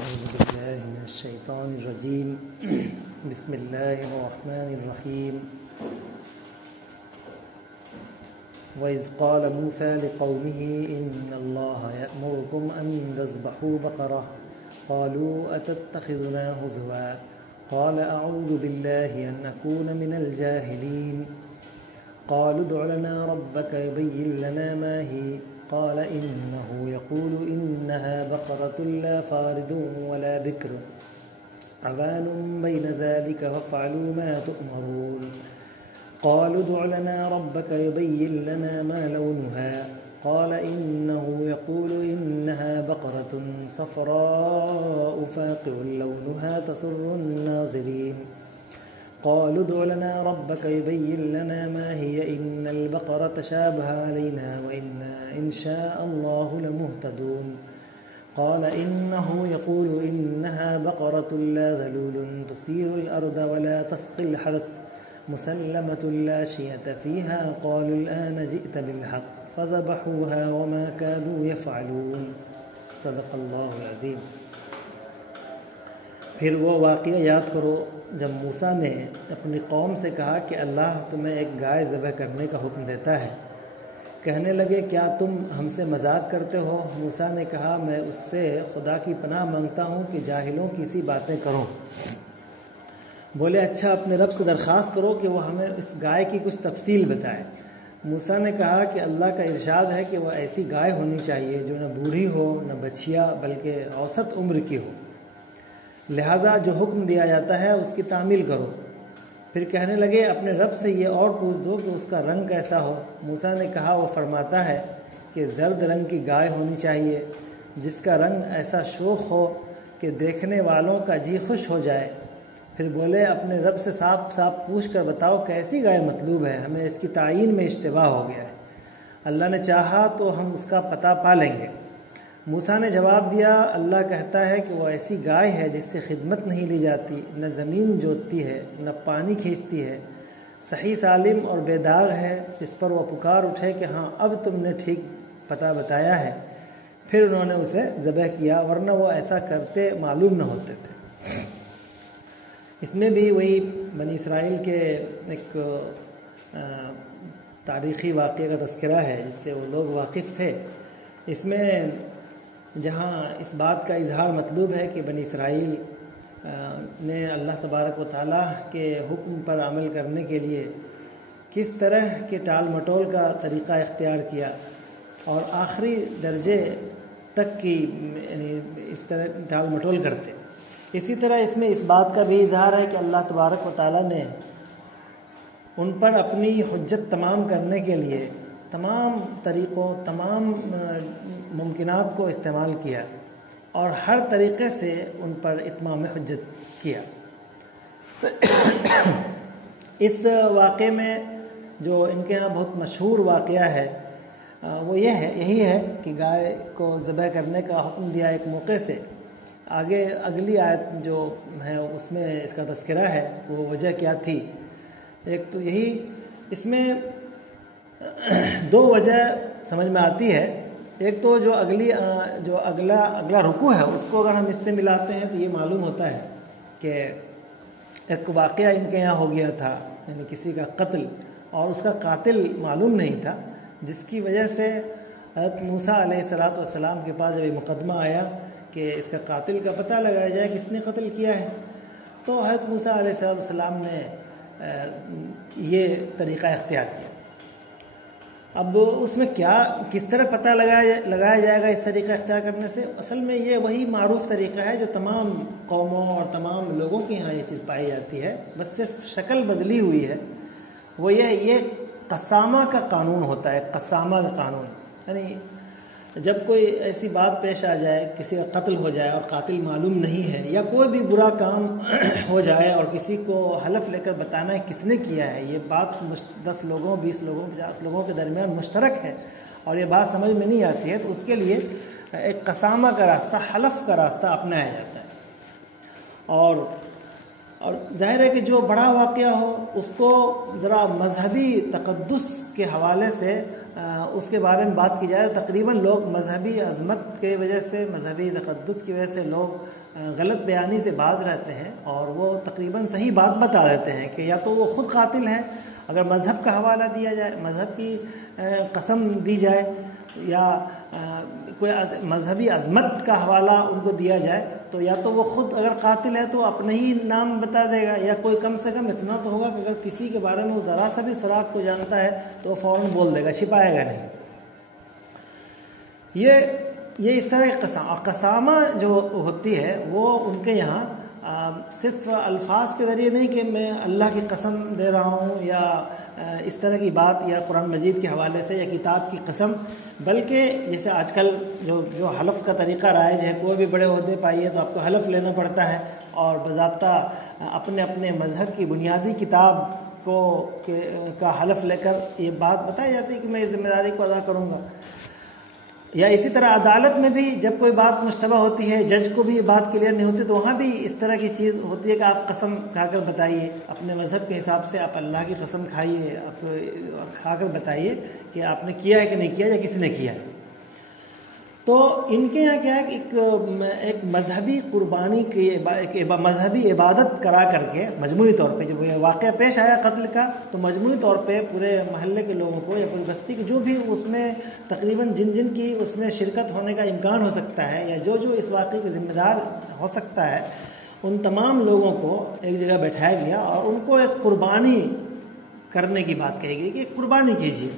أعوذ بالله من الشيطان الرجيم بسم الله الرحمن الرحيم وإذ قال موسى لقومه إن الله يأمركم أن تذبحوا بقرة قالوا أتتخذنا هزوا قال أعوذ بالله أن أكون من الجاهلين قالوا ادع لنا ربك يبين لنا ما هي قال إنه يقول إنها بقرة لا فارض ولا بكر عوان بين ذلك فافعلوا ما تؤمرون قالوا ادع لنا ربك يبين لنا ما لونها قال إنه يقول إنها بقرة صفراء فاقع لونها تسر الناظرين قالوا ادع لنا ربك يبين لنا ما هي إن البقرة تشابه علينا وإنا إن شاء الله لمهتدون قال إنه يقول إنها بقرة لا ذلول تثير الأرض ولا تسقي الحرث مسلمة لا شية فيها قالوا الآن جئت بالحق فذبحوها وما كادوا يفعلون صدق اللہ العظیم۔ پھر وہ واقعہ یاد کرو جب موسیٰ نے اپنی قوم سے کہا کہ اللہ تمہیں ایک گائے ذبح کرنے کا حکم دیتا ہے۔ کہنے لگے کیا تم ہم سے مذاق کرتے ہو؟ موسیٰ نے کہا میں اس سے خدا کی پناہ مانگتا ہوں کہ جاہلوں کی سی باتیں کروں۔ بولے اچھا اپنے رب سے درخواست کرو کہ وہ ہمیں اس گائے کی کچھ تفصیل بتائے۔ موسیٰ نے کہا کہ اللہ کا ارشاد ہے کہ وہ ایسی گائے ہونی چاہیے جو نہ بوڑھی ہو نہ بچیا بلکہ اوسط عمر کی ہو، لہٰذا جو حکم دیا جاتا ہے اس کی تعمیل کرو۔ پھر کہنے لگے اپنے رب سے یہ اور پوچھ دو کہ اس کا رنگ کیسا ہو۔ موسیٰ نے کہا وہ فرماتا ہے کہ زرد رنگ کی گائے ہونی چاہیے جس کا رنگ ایسا شوخ ہو کہ دیکھنے والوں کا جی خوش ہو جائے۔ پھر بولے اپنے رب سے صاف صاف پوچھ کر بتاؤ کیسی گائے مطلوب ہے، ہمیں اس کی تعین میں اشتباہ ہو گیا ہے، اللہ نے چاہا تو ہم اس کا پتہ پا لیں گے۔ موسیٰ نے جواب دیا اللہ کہتا ہے کہ وہ ایسی گائے ہے جس سے خدمت نہیں لی جاتی، نہ زمین جوتتی ہے نہ پانی کھینچتی ہے، صحیح سالم اور بے داغ ہے، جس پر وہ پکار اٹھے کہ ہاں اب تم نے ٹھیک پتہ بتایا ہے۔ پھر انہوں نے اسے ذبح کیا ورنہ وہ ایسا کرتے معلوم نہ ہوتے تھے۔ اس میں بھی وہی بنی اسرائیل کے ایک تاریخی واقعے کا تذکرہ ہے جس سے وہ لوگ واقف تھے۔ اس میں جہاں اس بات کا اظہار مطلوب ہے کہ بنی اسرائیل نے اللہ تبارک و تعالیٰ کے حکم پر عمل کرنے کے لیے کس طرح کے ٹال مٹول کا طریقہ اختیار کیا اور آخری درجے تک کی یعنی اس طرح ٹال مٹول کرتے۔ اسی طرح اس میں اس بات کا بھی اظہار ہے کہ اللہ تبارک و تعالیٰ نے ان پر اپنی حجت تمام کرنے کے لیے تمام طریقوں تمام ممکنات کو استعمال کیا اور ہر طریقے سے ان پر اتمام حجت کیا۔ اس واقعے میں جو ان کے ہاں بہت مشہور واقعہ ہے وہ یہی ہے کہ گائے کو ذبح کرنے کا حکم دیا ایک موقع سے۔ آگے اگلی آیت جو ہے اس میں اس کا تذکرہ ہے وہ وجہ کیا تھی۔ ایک تو یہی اس میں دو وجہ سمجھ میں آتی ہے۔ ایک تو جو اگلا رکوع ہے اس کو اگر ہم اس سے ملاتے ہیں تو یہ معلوم ہوتا ہے کہ ایک واقعہ ان کے یہاں ہو گیا تھا، یعنی کسی کا قتل، اور اس کا قاتل معلوم نہیں تھا، جس کی وجہ سے حضرت موسیٰ علیہ السلام کے پاس جب یہ مقدمہ آیا کہ اس کا قاتل کا پتہ لگایا جائے کس نے قتل کیا ہے، تو حضرت موسیٰ علیہ السلام نے یہ طریقہ اختیار کیا۔ اب اس میں کس طرح پتہ لگایا جائے گا اس طریقہ اختیار کرنے سے؟ اصل میں یہ وہی معروف طریقہ ہے جو تمام قوموں اور تمام لوگوں کے یہاں یہ چیز پائی جاتی ہے، بس صرف شکل بدلی ہوئی ہے۔ وہ یہ قسامہ کا قانون ہوتا ہے، قسامہ کا قانون، یعنی جب کوئی ایسی بات پیش آ جائے، کسی کا قتل ہو جائے اور قاتل معلوم نہیں ہے، یا کوئی بھی برا کام ہو جائے اور کسی کو حلف لے کر بتانا ہے کس نے کیا ہے، یہ بات 10 لوگوں 20 لوگوں 50 لوگوں کے درمیان مشترک ہے اور یہ بات سمجھ میں نہیں آتی ہے، تو اس کے لیے ایک قسامہ کا راستہ، حلف کا راستہ اپنایا جاتا ہے۔ اور ظاہر ہے کہ جو بڑا واقعہ ہو اس کو ذرا مذہبی تقدس کے حوالے سے اس کے بارے میں بات کی جائے تو تقریباً لوگ مذہبی عظمت کی وجہ سے، مذہبی تقدس کی وجہ سے لوگ غلط بیانی سے باز رہتے ہیں، اور وہ تقریباً صحیح بات بتا دیتے ہیں کہ یا تو وہ خود قاتل ہیں اگر مذہب کا حوالہ دیا جائے، مذہب کی قسم دی جائے، یا کوئی مذہبی عظمت کا حوالہ ان کو دیا جائے، تو یا تو وہ خود اگر قاتل ہے تو اپنے ہی نام بتا دے گا، یا کوئی کم سے کم اتنا تو ہوگا کہ اگر کسی کے بارے میں وہ ذرا سا بھی سراغ کو جانتا ہے تو وہ فوراً بول دے گا، چھپائے گا نہیں۔ یہ اس طرح کی قسامہ جو ہوتی ہے وہ ان کے یہاں صرف الفاظ کے ذریعے نہیں کہ میں اللہ کی قسم دے رہا ہوں یا اس طرح کی بات، یا قرآن مجید کے حوالے سے یا کتاب کی قسم، بلکہ جیسے آج کل جو حلف کا طریقہ رائج ہے، کوئی بھی بڑے عہدے پائیے تو آپ کو حلف لینا پڑتا ہے، اور باضابطہ اپنے اپنے مذہب کی بنیادی کتاب کا حلف لے کر یہ بات بتائی جاتی ہے کہ میں اس ذمہ داری کو ادا کروں گا۔ یا اسی طرح عدالت میں بھی جب کوئی بات مشتبہ ہوتی ہے، جج کو بھی یہ بات کلیئر نہیں ہوتی، تو وہاں بھی اس طرح کی چیز ہوتی ہے کہ آپ قسم کھا کر بتائیے، اپنے مذہب کے حساب سے آپ اللہ کی قسم کھائیے، آپ کھا کر بتائیے کہ آپ نے کیا ہے کہ نہیں کیا، یا کسی نے کیا ہے۔ تو ان کے یہاں کیا ہے کہ ایک مذہبی قربانی کی، ایک مذہبی عبادت کرا کر کے مجموعی طور پہ جب یہ واقعہ پیش آیا قتل کا، تو مجموعی طور پہ پورے محلے کے لوگوں کو یا پوری بستی کے جو بھی اس میں تقریباً جن کی اس میں شرکت ہونے کا امکان ہو سکتا ہے، یا جو اس واقعے کے ذمہ دار ہو سکتا ہے، ان تمام لوگوں کو ایک جگہ بیٹھایا گیا اور ان کو ایک قربانی کرنے کی بات کہی گئی کہ قربانی کیجیے۔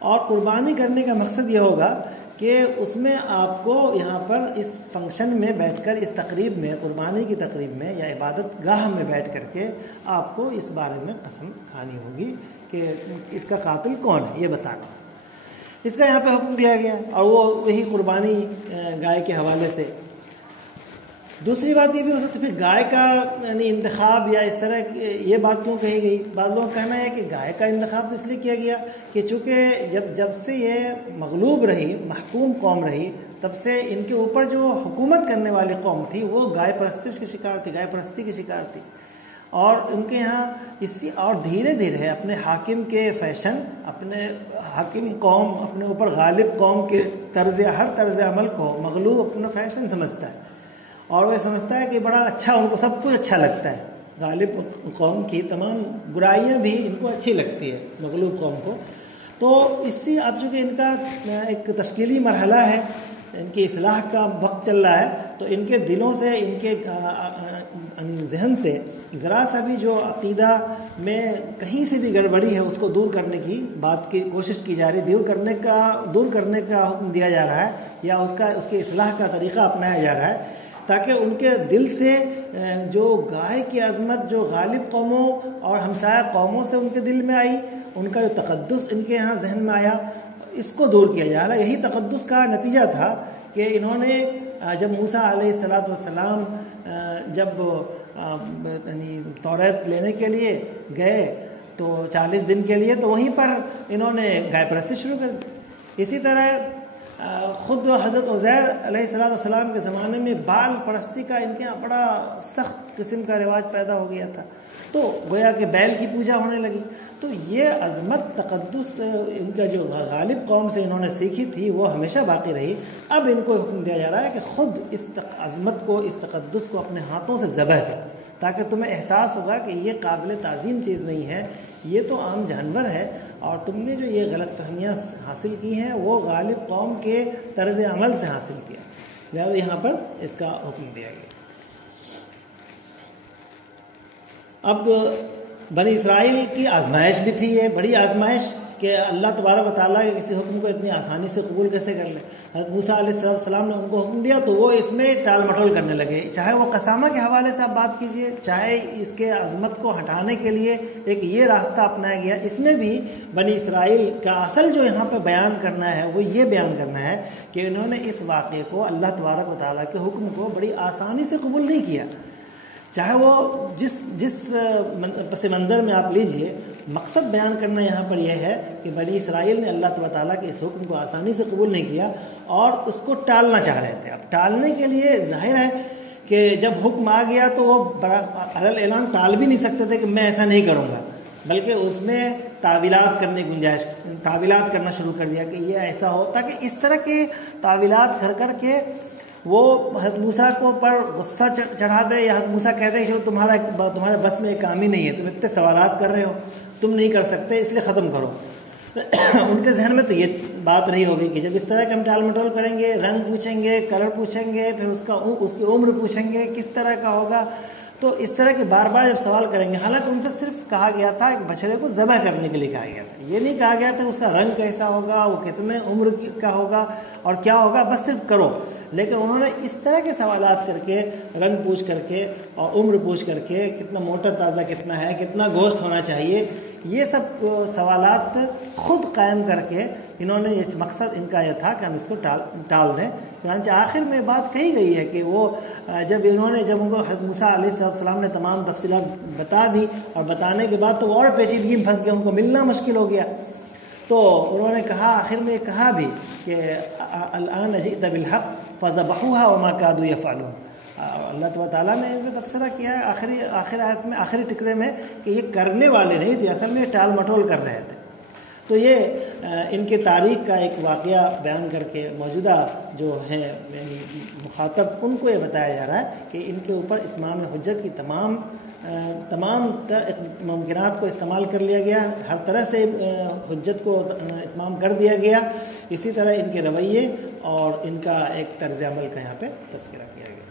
اور قربانی کرنے کا مقصد یہ ہوگا کہ اس میں آپ کو یہاں پر اس فنکشن میں بیٹھ کر، اس تقریب میں، قربانی کی تقریب میں یا عبادت گاہ میں بیٹھ کر کے آپ کو اس بارے میں قسم کھانی ہوگی کہ اس کا قاتل کون ہے، یہ بتانا۔ اس کا یہاں پہ حکم دیا گیا، اور وہ وہی قربانی گائے کے حوالے سے۔ دوسری بات یہ بھی ہو سکتی ہے پھر گائے کا یعنی انتخاب، یا اس طرح یہ بات کیوں کہی گئی؟ بعض لوگوں کا کہنا ہے کہ گائے کا انتخاب اس لیے کیا گیا کہ چونکہ جب سے یہ مغلوب رہی، محکوم قوم رہی، تب سے ان کے اوپر جو حکومت کرنے والی قوم تھی وہ گائے پرستش کی شکار تھی، گائے پرستی کی شکار تھی، اور ان کے یہاں اور دھیرے دھیرے اپنے حاکم کے فیشن، اپنے حاکم قوم، اپنے اوپر غالب قوم کے ہر طرز عمل کو مغلوب اپنا فیشن سمجھتا ہے، اور وہ سمجھتا ہے کہ بڑا اچھا، ان کو سب کچھ اچھا لگتا ہے، غالب قوم کی تمام برائیاں بھی ان کو اچھی لگتی ہے مغلوب قوم کو۔ تو اس سے اب چونکہ ان کا ایک تشکیلی مرحلہ ہے، ان کی اصلاح کا وقت چل رہا ہے، تو ان کے دلوں سے، ان کے ذہن سے ذرا سا بھی جو عقیدہ میں کہیں سے بھی گڑبڑی ہے اس کو دور کرنے کی بات کی کوشش کی جا رہی ہے، دور کرنے کا حکم دیا جا رہا ہے، یا اس کی اصلاح کا طریقہ اپنایا جا رہا ہے، تاکہ ان کے دل سے جو گائے کی عظمت جو غالب قوموں اور ہمسایہ قوموں سے ان کے دل میں آئی، ان کا جو تقدس ان کے یہاں ذہن میں آیا، اس کو دور کیا جا رہا ہے۔ یہی تقدس کا نتیجہ تھا کہ انہوں نے جب موسیٰ علیہ السلام جب یعنی توریت لینے کے لیے گئے تو 40 دن کے لیے، تو وہیں پر انہوں نے گائے پرستی شروع کر دی۔ اسی طرح خود حضرت عزیر علیہ السلام کے زمانے میں بال پرستی کا ان کے یہاں بڑا سخت قسم کا رواج پیدا ہو گیا تھا، تو گویا کہ بیل کی پوجا ہونے لگی۔ تو یہ عظمت، تقدس ان کا جو غالب قوم سے انہوں نے سیکھی تھی وہ ہمیشہ باقی رہی۔ اب ان کو حکم دیا جا رہا ہے کہ خود اس عظمت کو، اس تقدس کو اپنے ہاتھوں سے ذبح کرو، تاکہ تمہیں احساس ہوگا کہ یہ قابل تعظیم چیز نہیں ہے، یہ تو عام جانور ہے، اور تم نے جو یہ غلط فہمیاں حاصل کی ہیں وہ غالب قوم کے طرز عمل سے حاصل کیا، لہذا یہاں پر اس کا حکم دیا گیا۔ اب بنی اسرائیل کی آزمائش بھی تھی، یہ بڑی آزمائش کہ اللہ تبارک و تعالیٰ کے کسی حکم کو اتنی آسانی سے قبول کیسے کر لے۔ حضرت موسیٰ علیہ السلام نے ان کو حکم دیا تو وہ اس میں ٹال مٹول کرنے لگے، چاہے وہ قسامہ کے حوالے سے آپ بات کیجئے، چاہے اس کے عظمت کو ہٹانے کے لیے ایک یہ راستہ اپنایا گیا۔ اس میں بھی بنی اسرائیل کا اصل جو یہاں پہ بیان کرنا ہے وہ یہ بیان کرنا ہے کہ انہوں نے اس واقعے کو، اللہ تبارک و تعالیٰ کے حکم کو بڑی آسانی سے قبول نہیں کیا، چاہے وہ جس پس منظر میں آپ لیجئے۔ مقصد بیان کرنا یہاں پر یہ ہے کہ بنی اسرائیل نے اللہ تعالیٰ کے اس حکم کو آسانی سے قبول نہیں کیا اور اس کو ٹالنا چاہ رہے تھے۔ اب ٹالنے کے لیے ظاہر ہے کہ جب حکم آ گیا تو وہ بڑا اعلان ٹال بھی نہیں سکتے تھے کہ میں ایسا نہیں کروں گا، بلکہ اس میں تعویلات کرنا شروع کر دیا کہ یہ ایسا ہو، تاکہ اس طرح کے تعویلات کر کے وہ حضرت موسیٰ کو پر غصہ چڑھا دے، یا حضرت موسیٰ کہتے ہیں کہ تمہارے بس میں یہ کام ہی نہیں ہے، تم اتنے سوالات کر رہے ہو، تم نہیں کر سکتے، اس لیے ختم کرو۔ ان کے ذہن میں تو یہ بات رہی ہوگی کہ جب اس طرح کے ہم ٹال مٹول کریں گے، رنگ پوچھیں گے، کلر پوچھیں گے، پھر اس کی عمر پوچھیں گے کس طرح کا ہوگا، تو اس طرح کے بار بار جب سوال کریں گے، حالانکہ ان سے صرف کہا گیا تھا ایک بچڑے کو ذبح کرنے کے لیے کہا گیا تھا، یہ نہیں کہا گیا تھا اس کا رنگ کیسا ہوگا، وہ کتنے عمر کا ہوگا اور کیا ہوگا، بس صرف کرو۔ لیکن انہوں نے اس طرح کے سوالات کر کے، رنگ پوچھ کر کے اور عمر پوچھ کر کے، کتنا موٹا تازہ کتنا ہے، کتنا گوشت ہونا چاہیے، یہ سب سوالات خود قائم کر کے انہوں نے، اس مقصد ان کا یہ تھا کہ ہم اس کو ٹال دیں۔ چنانچہ آخر میں بات کہی گئی ہے کہ وہ جب ان کو حضرت موسیٰ علیہ السلام نے تمام تفصیلات بتا دی، اور بتانے کے بعد تو وہ اور پیچیدگی میں پھنس گئے، ان کو ملنا مشکل ہو گیا، تو انہوں نے کہا، آخر میں کہا بھی کہ الآن جئت بالحق فذبحوها وما كادوا يفعلون۔ اللہ تعالیٰ نے ان کا تبصرہ کیا ہے آخر آیت میں، آخری ٹکڑے میں، کہ یہ کرنے والے نہیں تھے، اصل میں ٹال مٹول کر رہے تھے۔ تو یہ ان کے تاریخ کا ایک واقعہ بیان کر کے موجودہ جو ہیں یعنی مخاطب، ان کو یہ بتایا جا رہا ہے کہ ان کے اوپر اتمام حجت کی تمام ممکنات کو استعمال کر لیا گیا، ہر طرح سے حجت کو اتمام کر دیا گیا۔ اسی طرح ان کے رویے اور ان کا ایک طرز عمل کا یہاں پہ تذکرہ کیا گیا۔